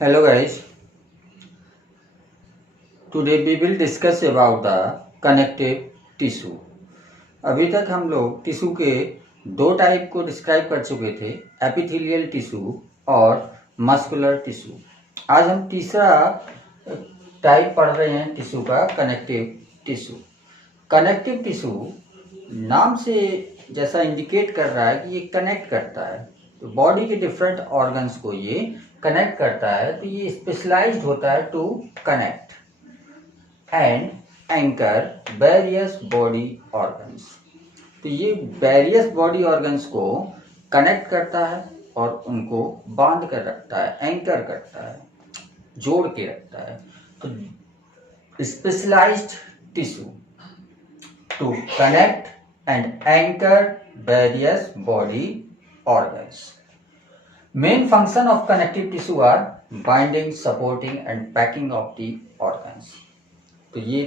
Hello guys, today we will discuss about the connective tissue. अभी तक हम लोग टिश्यू के दो टाइप को डिस्क्राइब कर चुके थे, एपिथेलियल टिश्यू और मस्कुलर टिश्यू। आज हम तीसरा टाइप पढ़ रहे हैं टिश्यू का, कनेक्टिव टिश्यू। कनेक्टिव टिश्यू नाम से जैसा इंडिकेट कर रहा है कि ये कनेक्ट करता है, तो बॉडी के डिफरेंट ऑर्गन्स को ये कनेक्ट करता है, तो ये स्पेशलाइज्ड होता है to connect and anchor various body organs. तो ये वेरियस बॉडी ऑर्गन्स को कनेक्ट करता है और उनको बांध कर रखता है, एंकर करता है, जोड़ के रखता है। तो specialised tissue to connect and anchor various body organs. Main function of connective tissue are binding, supporting and packing of the organs. तो ये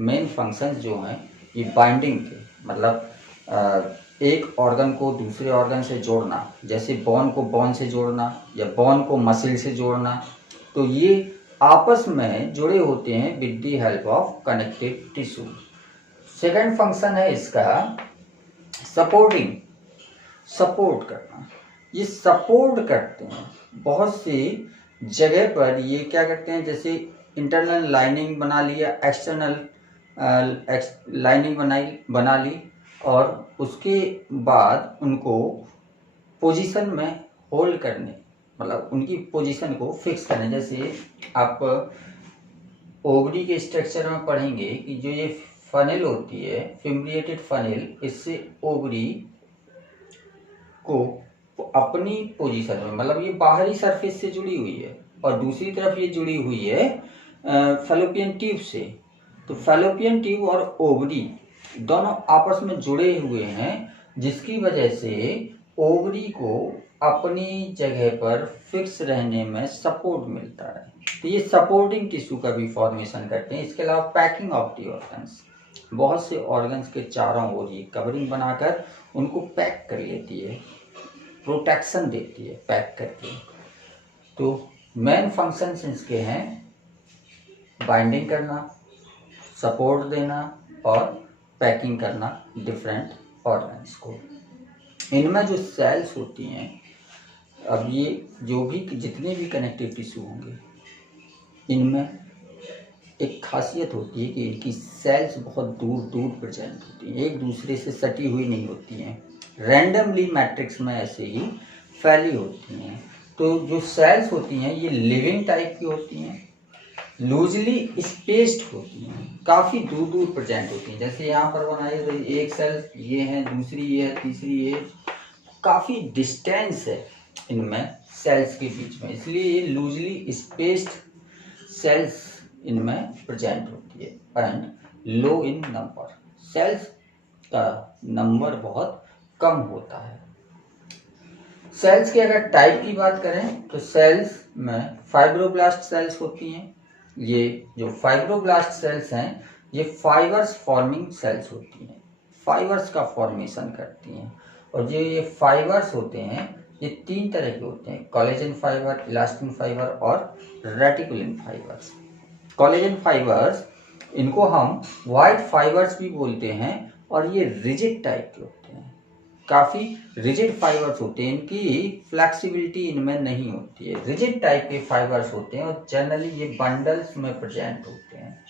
मेन फंक्शंस जो हैं ये बाइंडिंग के, मतलब एक ऑर्गन को दूसरे ऑर्गन से जोड़ना, जैसे बोन को बोन से जोड़ना या बोन को मसल से जोड़ना, तो ये आपस में जुड़े होते हैं with the help of connective tissue. Second function है इसका सपोर्टिंग, सपोर्ट करना। ये सपोर्ट करते हैं बहुत सी जगह पर। ये क्या करते हैं, जैसे इंटरनल लाइनिंग बना लिया, एक्सटर्नल लाइनिंग बना ली और उसके बाद उनको पोजीशन में होल्ड करने, मतलब उनकी पोजीशन को फिक्स करने। जैसे आप ओवरी के स्ट्रक्चर में पढ़ेंगे कि जो ये फनेल होती है, फिम्ब्रिएटेड फनेल, इससे ओवरी को अपनी पोजीशन में, मतलब ये बाहरी सरफेस से जुड़ी हुई है और दूसरी तरफ ये जुड़ी हुई है फैलोपियन ट्यूब से। तो फैलोपियन ट्यूब और ओवरी दोनों आपस में जुड़े हुए हैं, जिसकी वजह से ओवरी को अपनी जगह पर फिक्स रहने में सपोर्ट मिलता है। तो ये सपोर्टिंग टिश्यू का भी फॉर्मेशन करते हैं। इसके अलावा पैकिंग ऑफ द ऑर्गन्स, बहुत से ऑर्गन्स के चारों ओर ये कवरिंग बनाकर उनको पैक कर लेती है, प्रोटेक्शन देती है पैक करके। तो मेन फंक्शंस इसके हैं बाइंडिंग करना, सपोर्ट देना और पैकिंग करना डिफरेंट ऑर्गन्स को। इनमें जो सेल्स होती हैं, अब ये जो भी जितने भी कनेक्टिव टिश्यू होंगे, इनमें एक खासियत होती है कि इनकी सेल्स बहुत दूर दूर प्रेजेंट होती हैं, एक दूसरे से सटी हुई नहीं होती हैं, रैंडमली मैट्रिक्स में ऐसे ही फैली होती हैं। तो जो सेल्स होती हैं ये लिविंग टाइप की होती हैं, लूजली स्पेस्ड होती हैं, काफ़ी दूर दूर प्रेजेंट होती हैं। जैसे यहाँ पर बनाइए तो एक सेल ये है, दूसरी ये है, तीसरी ये, काफ़ी डिस्टेंस है इनमें सेल्स के बीच में, इसलिए ये लूजली स्पेस्ड सेल्स इनमें प्रेजेंट होती है and low in number. Cells का नंबर बहुत कम होता है। सेल्स के अगर टाइप की बात करें तो सेल्स में फाइब्रोब्लास्ट सेल्स होती हैं। ये जो फाइब्रोब्लास्ट सेल्स हैं ये फाइबर्स फॉर्मिंग सेल्स होती हैं, फाइबर्स का फॉर्मेशन करती हैं। और जो ये फाइबर्स होते हैं ये तीन तरह के होते हैं, कोलेजन फाइबर, इलास्टिन फाइबर और रेटिकुलिन फाइबर्स। कोलेजन फाइबर्स, इनको हम वाइट फाइबर्स भी बोलते हैं और ये रिजिड टाइप के होते हैं, काफ़ी रिजिड फाइबर्स होते हैं, इनकी फ्लेक्सिबिलिटी इनमें नहीं होती है, रिजिड टाइप के फाइबर्स होते हैं और जनरली ये बंडल्स में प्रेजेंट होते हैं।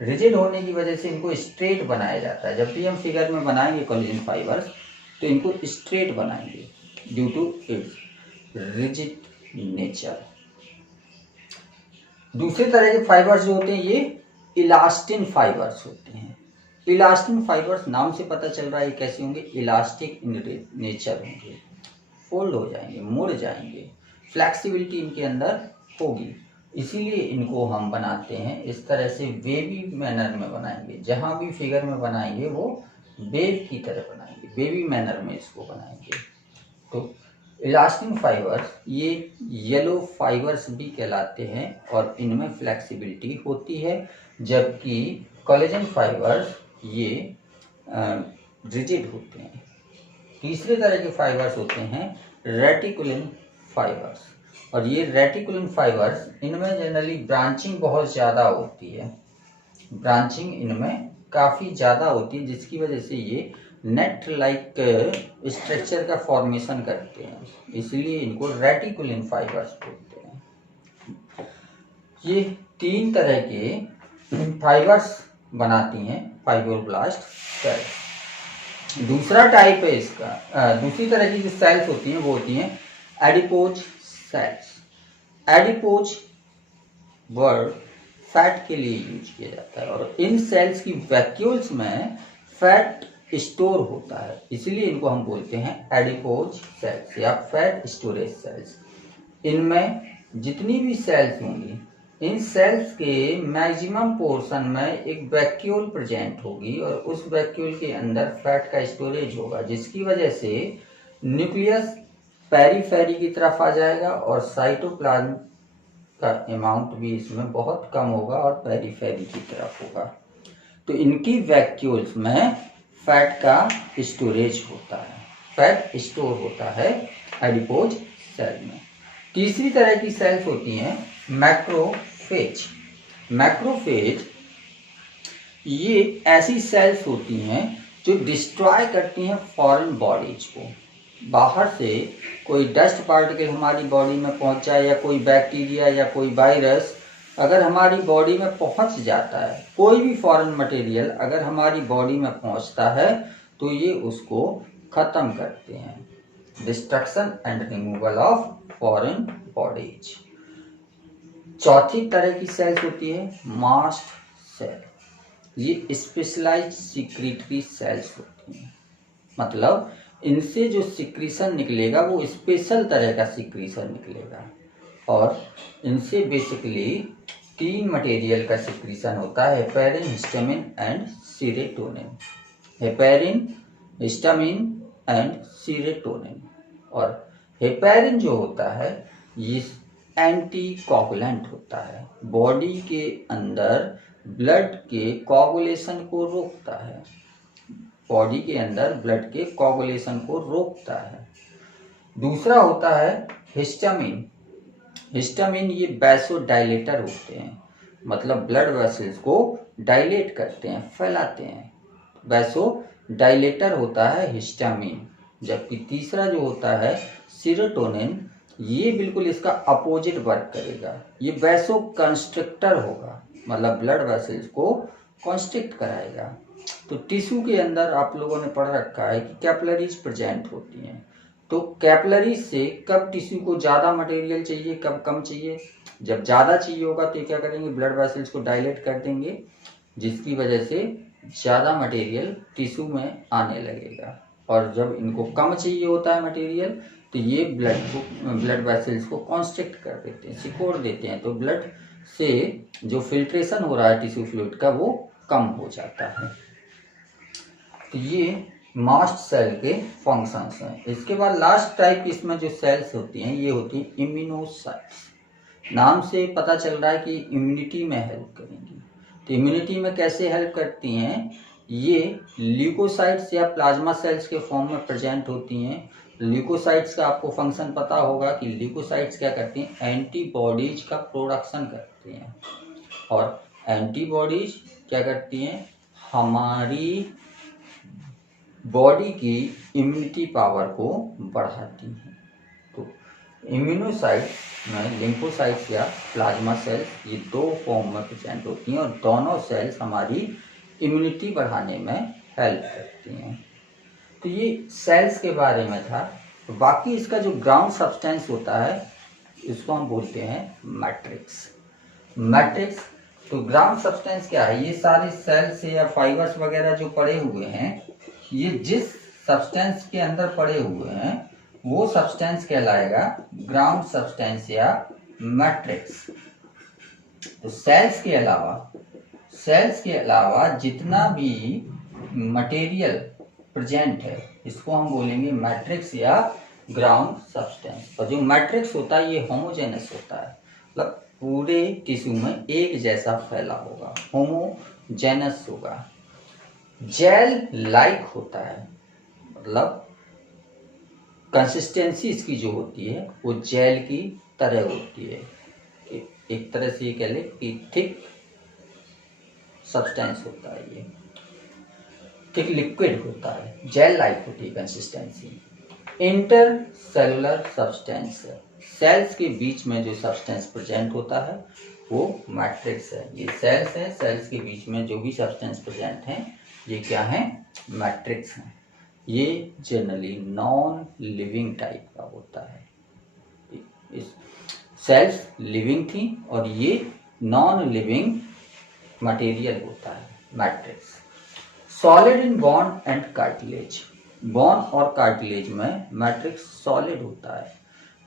रिजिड होने की वजह से इनको स्ट्रेट बनाया जाता है। जब भी हम फिगर में बनाएंगे कोलेजन फाइबर्स तो इनको स्ट्रेट बनाएंगे due to its rigid nature. दूसरे तरह के फाइबर्स जो होते हैं ये इलास्टिन फाइबर्स होते हैं। इलास्टिन फाइबर्स नाम से पता चल रहा है कैसे होंगे, इलास्टिक इन नेचर होंगे, फोल्ड हो जाएंगे, मुड़ जाएंगे, फ्लेक्सिबिलिटी इनके अंदर होगी, इसीलिए इनको हम बनाते हैं इस तरह से वेवी मैनर में बनाएंगे। जहाँ भी फिगर में बनाएंगे वो वेव की तरह बनाएंगे, वेवी मैनर में इसको बनाएंगे। तो इलास्टिन फाइबर्स ये येलो फाइबर्स भी कहलाते हैं और इनमें फ्लेक्सिबिलिटी होती है, जबकि कोलेजन फाइबर्स ये रिजिड होते हैं। तीसरे तरह के फाइबर्स होते हैं रेटिकुलिन फाइबर्स। और ये रेटिकुलम फाइबर्स, इनमें जनरली ब्रांचिंग बहुत ज़्यादा होती है, ब्रांचिंग इनमें काफ़ी ज़्यादा होती है, जिसकी वजह से ये नेट लाइक स्ट्रक्चर का फॉर्मेशन करते हैं, इसलिए इनको रेटिकुलम फाइबर्स बोलते हैं। ये 3 तरह के फाइबर्स बनाती हैं फाइब्रोब्लास्ट सेल्स। दूसरा टाइप है इसका, दूसरी तरह की जो सेल्स होती हैं वो होती हैं adipose cells. Adipose word fat के लिए यूज किया जाता है और इन सेल्स की वैक्यूल्स में फैट स्टोर होता है, इसलिए इनको हम बोलते हैं एडिपोज सेल्स या फैट स्टोरेज सेल्स। इनमें जितनी भी सेल्स होंगी, इन सेल्स के मैक्सिमम पोर्शन में एक वैक्यूल प्रेजेंट होगी और उस वैक्यूल के अंदर फैट का स्टोरेज होगा, जिसकी वजह से न्यूक्लियस पेरीफेरी की तरफ आ जाएगा और साइटोप्लाज्म का अमाउंट भी इसमें बहुत कम होगा और पेरीफेरी की तरफ होगा। तो इनकी वैक्यूल्स में फैट का स्टोरेज होता है, फैट स्टोर होता है एडिपोज सेल में। तीसरी तरह की सेल्स होती हैं मैक्रोफेज। मैक्रोफेज ये ऐसी सेल्स होती हैं जो डिस्ट्रॉय करती हैं फॉरेन बॉडीज को। बाहर से कोई डस्ट पार्टिकल हमारी बॉडी में पहुंच जाए या कोई बैक्टीरिया या कोई वायरस अगर हमारी बॉडी में पहुंच जाता है, कोई भी फॉरेन मटेरियल अगर हमारी बॉडी में पहुंचता है तो ये उसको ख़त्म करते हैं। Destruction and removal of foreign bodies. चौथी तरह की सेल्स होती है मास्ट सेल। ये स्पेशलाइज्ड सिक्रीटरी सेल्स होती हैं, मतलब इनसे जो सिक्रीशन निकलेगा वो स्पेशल तरह का सिक्रीशन निकलेगा और इनसे बेसिकली 3 मटेरियल का सिक्रीशन होता है, heparin, histamine and serotonin. Heparin, histamine and serotonin. और हेपेरिन जो होता है ये एंटी कोगुलेंट होता है, बॉडी के अंदर ब्लड के कोगुलेशन को रोकता है, बॉडी के अंदर ब्लड के कोगुलेशन को रोकता है। दूसरा होता है हिस्टामिन। हिस्टामिन ये वैसोडाइलेटर होते हैं, मतलब ब्लड वेसल्स को डायलेट करते हैं, फैलाते हैं, वैसोडाइलेटर होता है हिस्टामिन। जबकि तीसरा जो होता है सीरोटोनिन, ये बिल्कुल इसका अपोजिट वर्क करेगा, ये वैसो कंस्ट्रिक्टर होगा, मतलब ब्लड वेसल्स को कॉन्स्ट्रिक्ट कराएगा। तो टिश्यू के अंदर आप लोगों ने पढ़ रखा है कि कैपिलरीज प्रेजेंट होती हैं, तो कैपिलरीज से कब टिश्यू को ज़्यादा मटेरियल चाहिए, कब कम चाहिए। जब ज़्यादा चाहिए होगा तो क्या करेंगे, ब्लड वेसल्स को डायलेट कर देंगे, जिसकी वजह से ज़्यादा मटेरियल टिश्यू में आने लगेगा। और जब इनको कम चाहिए होता है मटेरियल तो ये ब्लड वेसल्स को कॉन्स्ट्रिक्ट कर देते हैं, सिकोड़ देते हैं, तो ब्लड से जो फिल्ट्रेशन हो रहा है टिश्यू फ्लूइड का वो कम हो जाता है। तो ये मास्ट सेल के फंक्शंस हैं। इसके बाद लास्ट टाइप इसमें जो सेल्स होती हैं ये होती हैं इम्यूनोसाइट्स। नाम से पता चल रहा है कि इम्यूनिटी में हेल्प करेंगी। तो इम्यूनिटी में कैसे हेल्प करती हैं, ये ल्यूकोसाइट्स या प्लाज्मा सेल्स के फॉर्म में प्रेजेंट होती हैं। ल्यूकोसाइट्स का आपको फंक्शन पता होगा कि ल्यूकोसाइट्स क्या करती हैं, एंटीबॉडीज का प्रोडक्शन करती हैं, और एंटीबॉडीज क्या करती हैं, हमारी बॉडी की इम्यूनिटी पावर को बढ़ाती हैं। तो इम्यूनोसाइट में लिम्फोसाइट्स या प्लाज्मा सेल्स ये 2 फॉर्म में प्रेजेंट होती हैं और दोनों सेल्स हमारी इम्यूनिटी बढ़ाने में हेल्प करती हैं। तो ये सेल्स के बारे में था। तो बाकी इसका जो ग्राउंड सब्सटेंस होता है इसको हम बोलते हैं मैट्रिक्स। मैट्रिक्स तो ग्राउंड सब्सटेंस क्या है, ये सारे सेल्स या फाइबर्स वगैरह जो पड़े हुए हैं, ये जिस सब्सटेंस के अंदर पड़े हुए हैं वो सब्सटेंस कहलाएगा ग्राउंड सब्सटेंस या मैट्रिक्स। तो सेल्स के अलावा जितना भी मटेरियल प्रेजेंट है इसको हम बोलेंगे मैट्रिक्स या ग्राउंड सब्सटेंस। और जो मैट्रिक्स होता है ये होमोजेनस होता है, मतलब पूरे टिश्यू में एक जैसा फैला होगा, होमोजेनस होगा। जेल लाइक होता है, मतलब कंसिस्टेंसी इसकी जो होती है वो जेल की तरह होती है, एक तरह से ये कह ले कि थिक सब्सटेंस होता है, ये थिक लिक्विड होता है, जेल लाइक होती है consistency. Intercellular substance, cells के बीच में जो सब्सटेंस प्रेजेंट होता है वो मैट्रिक्स है। ये सेल्स हैं, सेल्स के बीच में जो भी सब्सटेंस प्रेजेंट हैं ये क्या है, मैट्रिक्स हैं। ये जनरली नॉन लिविंग टाइप का होता है। इस सेल्स लिविंग थी और ये नॉन लिविंग मटेरियल होता है, matrix. Solid in bone and cartilage, bone और कार्टिलेज में मैट्रिक्स सॉलिड होता है।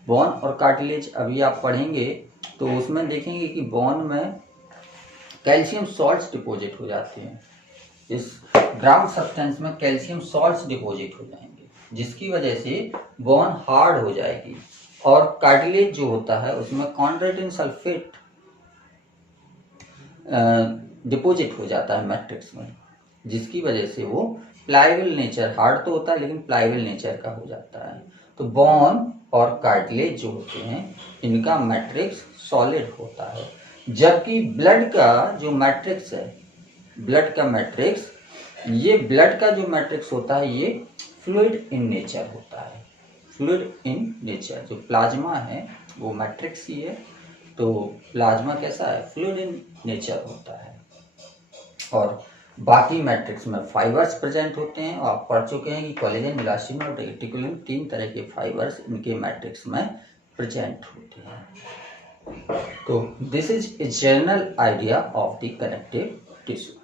बोन और कार्टिलेज अभी आप पढ़ेंगे तो उसमें देखेंगे कि बोन में कैल्शियम सॉल्ट्स डिपॉजिट हो जाते हैं, इस ग्राउंड सब्सटेंस में कैल्शियम सॉल्ट्स डिपॉजिट हो जाएंगे, जिसकी वजह से बोन हार्ड हो जाएगी। और कार्टिलेज जो होता है उसमें कॉन्ड्राइटिन सल्फेट डिपॉजिट हो जाता है मैट्रिक्स में, जिसकी वजह से वो प्लाइबल नेचर, हार्ड तो होता है लेकिन प्लाइबल नेचर का हो जाता है। तो बोन और कार्टिलेज जो होते हैं इनका मैट्रिक्स सॉलिड होता है, जबकि ब्लड का जो मैट्रिक्स है, ब्लड का मैट्रिक्स, ये ब्लड का जो मैट्रिक्स होता है ये फ्लूइड इन नेचर होता है। फ्लूइड इन नेचर, जो प्लाज्मा है वो मैट्रिक्स ही है, तो प्लाज्मा कैसा है, फ्लूइड इन नेचर होता है। और बाकी मैट्रिक्स में फाइबर्स प्रेजेंट होते हैं, और आप पढ़ चुके हैं कि कोलेजन, इलास्टिन और रेटिकुलम, 3 तरह के फाइबर्स इनके मैट्रिक्स में प्रेजेंट होते हैं। तो this is a general idea of the connective tissue.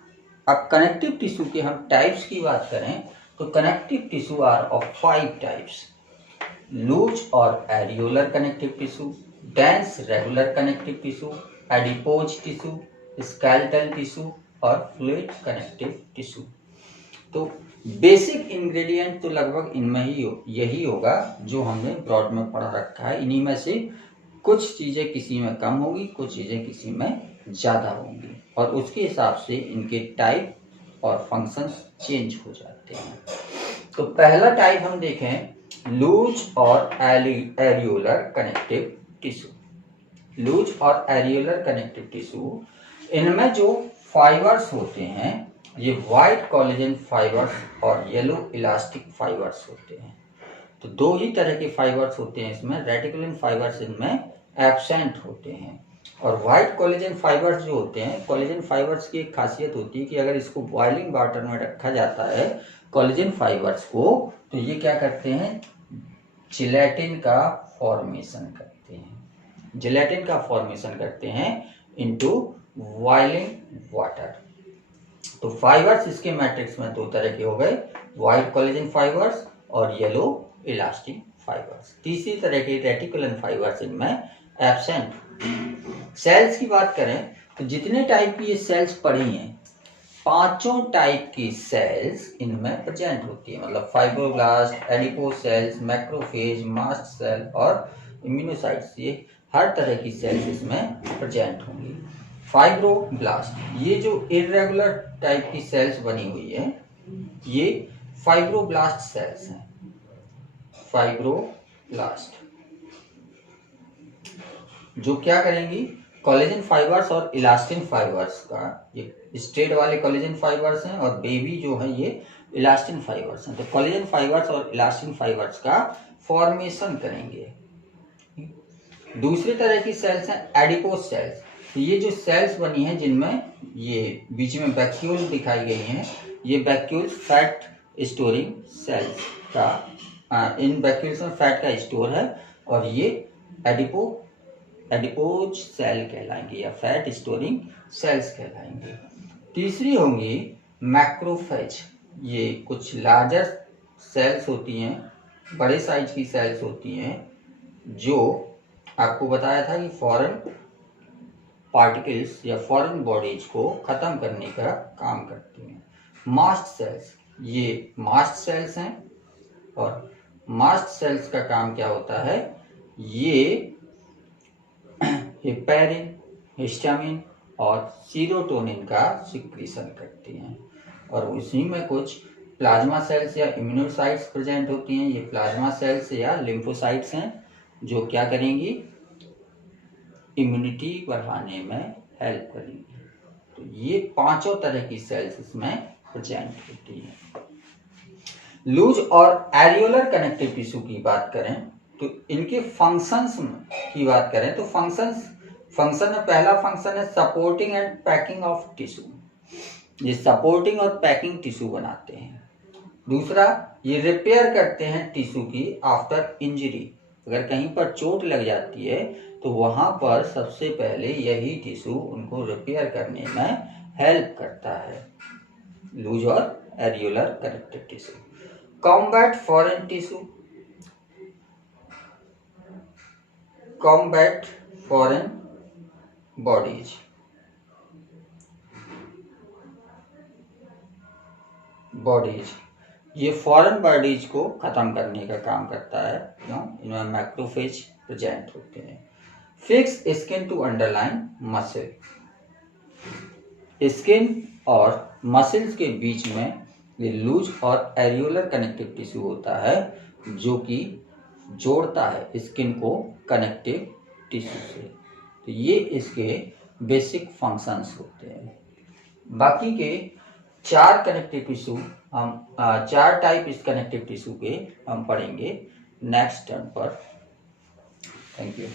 अब कनेक्टिव टिश्यू के हम टाइप्स की बात करें तो connective tissue are of 5 types: loose और areolar connective tissue, dense regular connective tissue, adipose tissue, skeletal tissue और फ्लूइड कनेक्टिव टिश्यू। तो बेसिक इंग्रेडिएंट तो लगभग इनमें ही यही होगा जो हमने ब्रॉड में पढ़ा रखा है। इन्हीं में से कुछ चीज़ें किसी में कम होगी, कुछ चीज़ें किसी में ज़्यादा होंगी, और उसके हिसाब से इनके टाइप और फंक्शंस चेंज हो जाते हैं। तो पहला टाइप हम देखें, लूज और एरियोलर कनेक्टिव टिश्यू। लूज और एरियोलर कनेक्टिव टिश्यू, इनमें जो फाइबर्स होते हैं ये व्हाइट कोलेजन फाइबर्स और येलो इलास्टिक फाइबर्स होते हैं। तो 2 ही तरह के फाइबर्स होते हैं इसमें, रेटिकुलिन फाइबर्स इनमें एब्सेंट होते हैं। और व्हाइट कोलेजन फाइबर्स जो होते हैं, कोलेजन फाइबर्स की एक खासियत होती है कि अगर इसको बॉइलिंग वाटर में रखा जाता है कोलेजन फाइबर्स को, तो ये क्या करते हैं, जिलेटिन का फॉर्मेशन करते हैं, जिलेटिन का फॉर्मेशन करते हैं इनटू बॉइलिंग वाटर। तो फाइबर्स इसके मैट्रिक्स में 2 तरह के हो गए, व्हाइट कोलेजन फाइबर्स और येलो इलास्टिक फाइबर्स। तीसरी तरह के रेटिकुलन फाइबर्स इनमें एब्सेंट। सेल्स की बात करें तो जितने टाइप की ये सेल्स पढ़ी हैं, 5 टाइप की सेल्स इनमें प्रेजेंट होती है, मतलब fibroblast, adipose cells, macrophage, mast cell और इम्यूनोसाइट्स, ये हर तरह की सेल्स इसमें प्रेजेंट होंगी। फाइब्रोब्लास्ट, ये जो इरेगुलर टाइप की सेल्स बनी हुई है ये फाइब्रोब्लास्ट सेल्स हैं। फाइब्रोब्लास्ट जो क्या करेंगी, कोलेजन फाइबर्स और इलास्टिन फाइबर्स का, ये स्ट्रेट वाले कोलेजन फाइबर्स हैं और बेबी जो है ये इलास्टिन फाइबर्स हैं। तो कोलेजन फाइबर्स और इलास्टिन फाइबर्स का फॉर्मेशन करेंगे। दूसरी तरह की सेल्स हैं एडिपोज सेल्स। तो ये जो सेल्स बनी हैं जिनमें ये बीच में वैक्यूल दिखाई गई हैं, ये वैक्यूल्स फैट स्टोरिंग सेल्स का, इन वैक्यूल्स में फैट का स्टोर है, और ये एडिपोज सेल कहलाएंगे या फैट स्टोरिंग सेल्स कहलाएंगे। तीसरी होंगी मैक्रोफेज, ये कुछ लार्जर सेल्स होती हैं, बड़े साइज की सेल्स होती हैं, जो आपको बताया था कि फॉरेन पार्टिकल्स या फॉरेन बॉडीज को खत्म करने का काम करती हैं। मास्ट सेल्स, ये मास्ट सेल्स हैं, और मास्ट सेल्स का काम क्या होता है, ये हेपेरिन, हिस्टामिन और सीरोटोनिन का सिक्रीशन करती हैं। और उसी में कुछ प्लाज्मा सेल्स या इम्यूनोसाइट्स प्रेजेंट होती हैं। ये प्लाज्मा सेल्स या लिम्फोसाइट्स हैं जो क्या करेंगी, इम्यूनिटी बढ़ाने में हेल्प करेंगी। तो ये पांचों तरह की सेल्स इसमें प्रेजेंट होती हैं। लूज और एरियोलर कनेक्टिव टिश्यू की बात करें तो इनके फंक्शंस की बात करें तो फंक्शन में पहला फंक्शन है supporting and packing of tissue. ये सपोर्टिंग और पैकिंग टिश्यू बनाते हैं। दूसरा, ये रिपेयर करते हैं टिश्यू की आफ्टर इंजरी। अगर कहीं पर चोट लग जाती है तो वहां पर सबसे पहले यही टिश्यू उनको रिपेयर करने में हेल्प करता है। लूज और areolar connective tissue. Combat foreign tissue. Combat foreign bodies. ये फॉरेन बॉडीज को खत्म करने का काम करता है। क्यों? इनमें मैक्रोफेज प्रेजेंट होते हैं। Fix skin to underline muscle. Skin और मसल्स के बीच में ये लूज और एरियोलर कनेक्टिव टिश्यू होता है जो कि जोड़ता है स्किन को कनेक्टिव टिश्यू से। तो ये इसके बेसिक फंक्शंस होते हैं। बाकी के चार कनेक्टिव टिश्यू हम चार टाइप इस कनेक्टिव टिश्यू के हम पढ़ेंगे नेक्स्ट टर्न पर। Thank you.